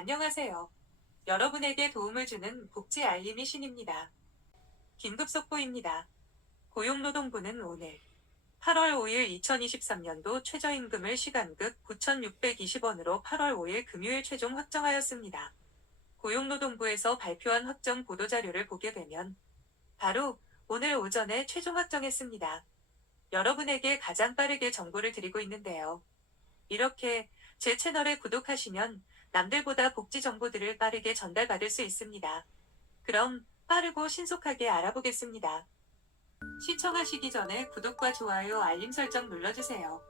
안녕하세요. 여러분에게 도움을 주는 복지 알림이 신입니다. 긴급 속보입니다. 고용노동부는 오늘 8월 5일 2023년도 최저임금을 시간급 9,620원으로 8월 5일 금요일 최종 확정하였습니다. 고용노동부에서 발표한 확정 보도자료를 보게 되면 바로 오늘 오전에 최종 확정했습니다. 여러분에게 가장 빠르게 정보를 드리고 있는데요. 이렇게 제 채널에 구독하시면 남들보다 복지 정보들을 빠르게 전달받을 수 있습니다. 그럼 빠르고 신속하게 알아보겠습니다. 시청하시기 전에 구독과 좋아요, 알림 설정 눌러주세요.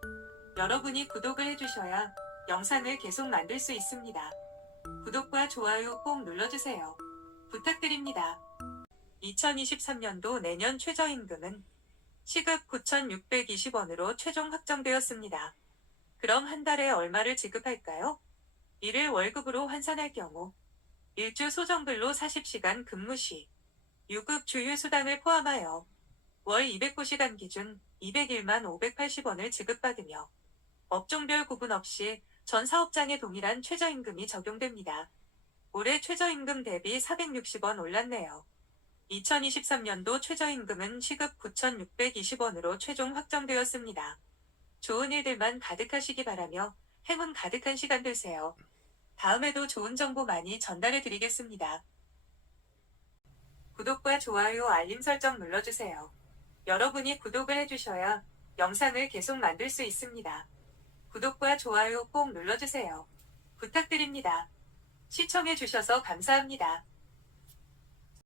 여러분이 구독을 해주셔야 영상을 계속 만들 수 있습니다. 구독과 좋아요 꼭 눌러주세요. 부탁드립니다. 2023년도 내년 최저임금은 시급 9,620원으로 최종 확정되었습니다. 그럼 한 달에 얼마를 지급할까요? 이를 월급으로 환산할 경우 일주 소정근로 40시간 근무 시 유급 주휴수당을 포함하여 월 209시간 기준 201만 580원을 지급받으며 업종별 구분 없이 전 사업장에 동일한 최저임금이 적용됩니다. 올해 최저임금 대비 460원 올랐네요. 2023년도 최저임금은 시급 9,620원으로 최종 확정되었습니다. 좋은 일들만 가득하시기 바라며 행운 가득한 시간 되세요. 다음에도 좋은 정보 많이 전달해 드리겠습니다. 구독과 좋아요, 알림 설정 눌러주세요. 여러분이 구독을 해주셔야 영상을 계속 만들 수 있습니다. 구독과 좋아요 꼭 눌러주세요. 부탁드립니다. 시청해주셔서 감사합니다.